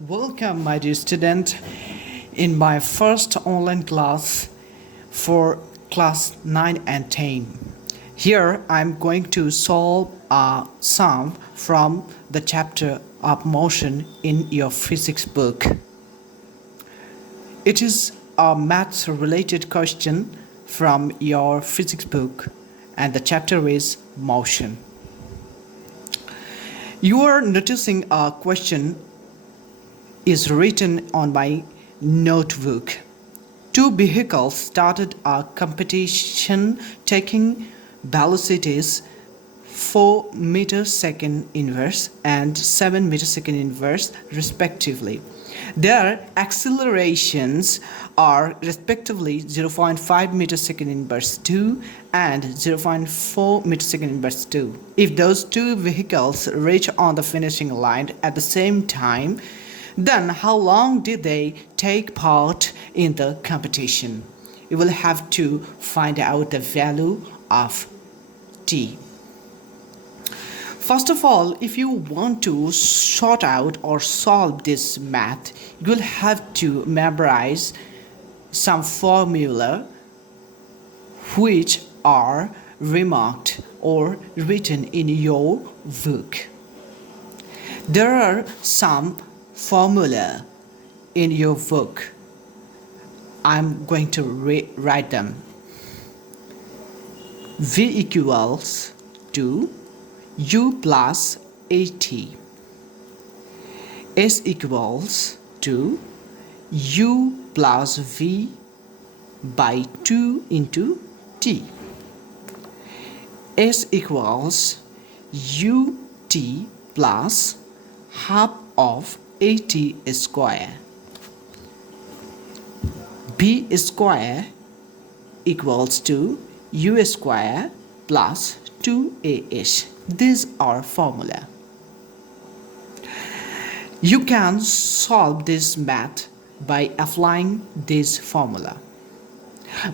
Welcome, my dear student, in my first online class for class 9 and 10. Here I'm going to solve a sum from the chapter of motion in your physics book. It is a maths related question from your physics book, and the chapter is motion. You are noticing a question is written on my notebook. Two vehicles started a competition taking velocities 4 meter second inverse and 7 meter second inverse respectively. Their accelerations are respectively 0.5 meter second inverse 2 and 0.4 meter second inverse 2. If those two vehicles reach on the finishing line at the same time, then how long did they take part in the competition? You will have to find out the value of t. First of all, if you want to sort out or solve this math, you will have to memorize some formula which are remarked or written in your book. There are some formula in your book. I'm going to write them. V equals to U plus AT. S equals to U plus V by 2 into T. S equals UT plus half of AT square. B square equals to U square plus 2AH. These are formula. You can solve this math by applying this formula.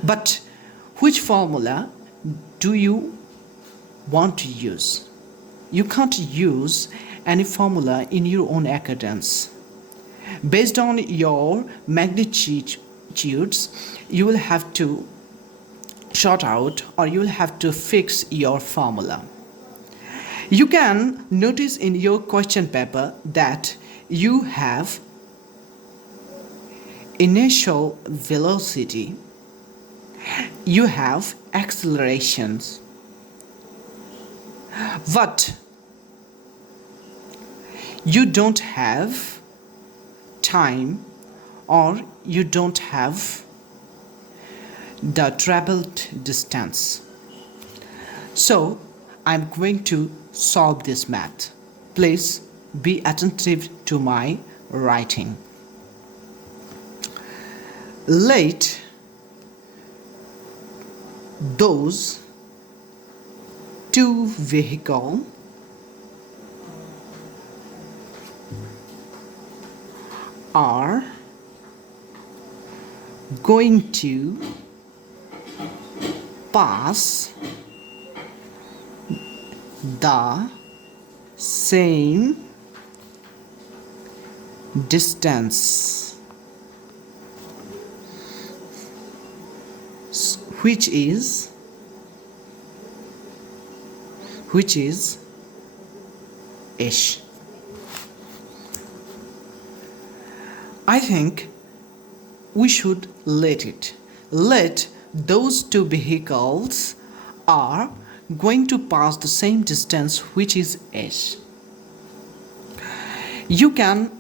But which formula do you want to use? You can't use any formula in your own accordance. Based on your magnitudes, you will have to sort out or you will have to fix your formula. You can notice in your question paper that you have initial velocity, you have accelerations, but you don't have time or you don't have the traveled distance. So I'm going to solve this math. Please be attentive to my writing. Let those two vehicles are going to pass the same distance, which is h. I think we should let those two vehicles are going to pass the same distance, which is h. You can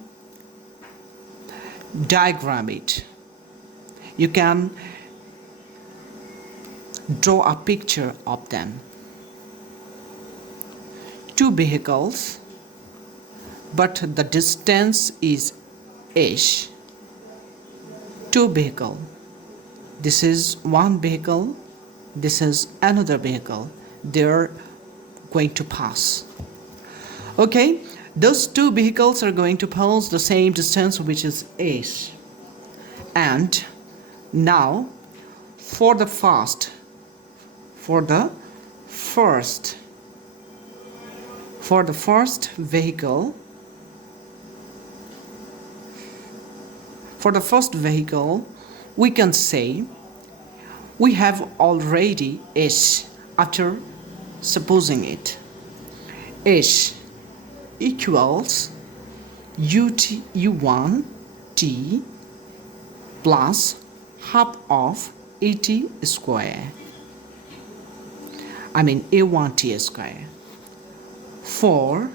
diagram it. You can draw a picture of them. Two vehicles, but the distance is h. Two vehicles. This is one vehicle, this is another vehicle. They're going to pass. Okay, those two vehicles are going to pass the same distance, which is h. And now for the first vehicle, For the first vehicle, we can say we have already h after supposing it. H equals u1 t plus half of at square. I mean a1t square. For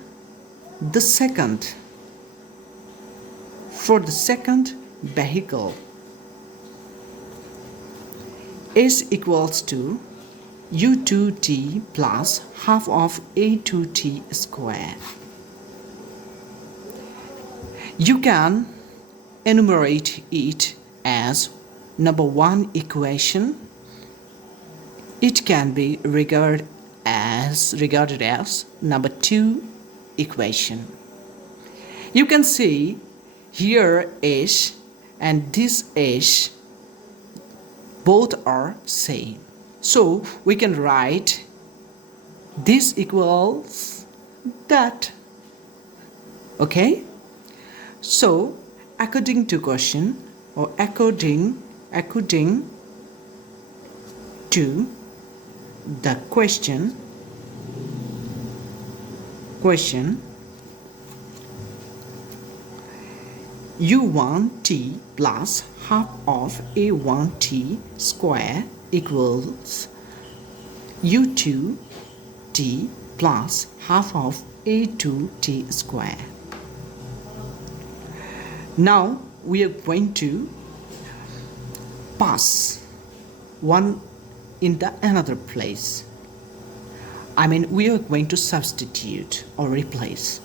the second vehicle, s equals to u2t plus half of a2t square. You can enumerate it as number 1 equation. It can be regarded as number 2 equation. You can see here h and this h both are same. So we can write this equals that. Okay? So according to question, or according to the question u1t plus half of a1t square equals u2t plus half of a2t square. Now we are going to pass one in the another place. I mean, we are going to substitute or replace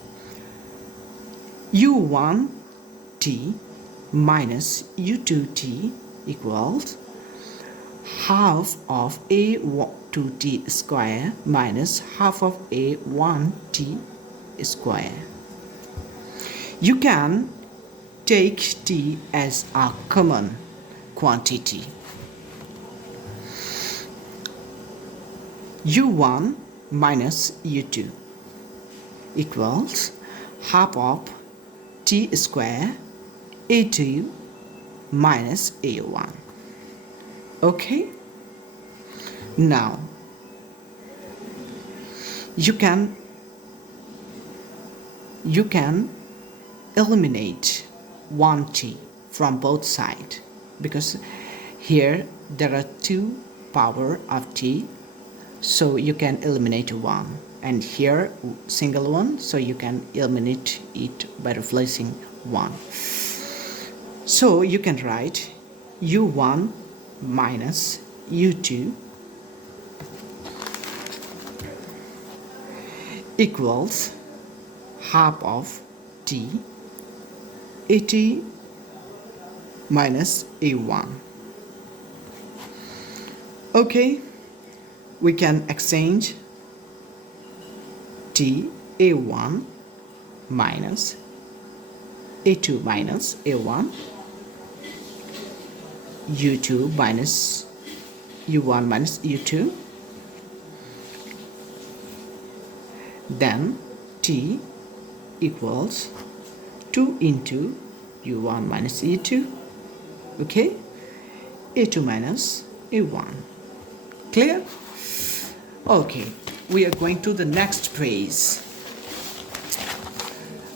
u1t minus u2t equals half of a2t square minus half of a1t square. You can take t as a common quantity. u1 minus u2 equals half of t square a2 minus a1. Okay? Now you can eliminate 1t from both sides, because here there are 2 power of t, so you can eliminate 1, and here single one, so you can eliminate it by replacing 1. So you can write u1 minus u2 equals half of t at minus a1. Okay, we can exchange t a1 minus a2 minus a1, u2 minus u1 minus u2, then t equals 2 into u1 minus u2, okay, a2 minus a1. Clear? Okay, we are going to the next phrase.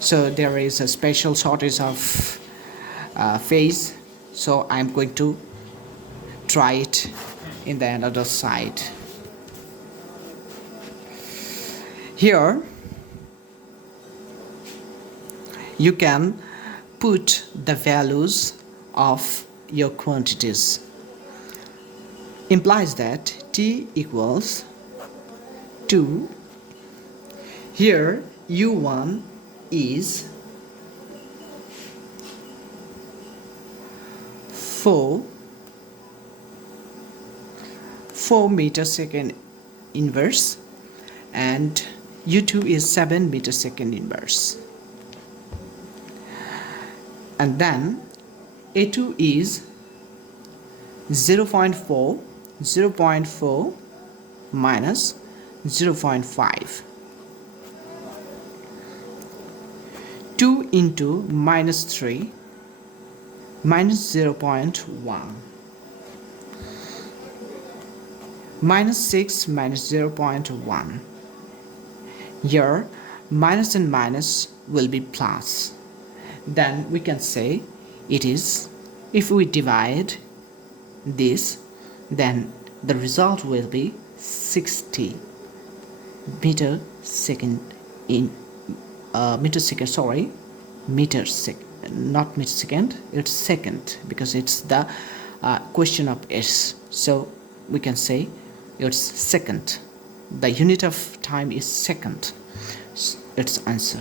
So there is a special shortage of phase, so I'm going to try it in the another side. Here you can put the values of your quantities. Implies that t equals 2. Here u1 is 4 meter second inverse, and u2 is 7 meter second inverse, and then a2 is 0.4 minus 0.5. 2 into minus 3 minus 0.1, minus 6 minus 0.1. Here minus and minus will be plus. Then we can say it is, if we divide this, then the result will be 60 meter second in meter second, sorry, meter sec, not meter second, it's second, because it's the question of s, so we can say it's second. The unit of time is second. Its answer.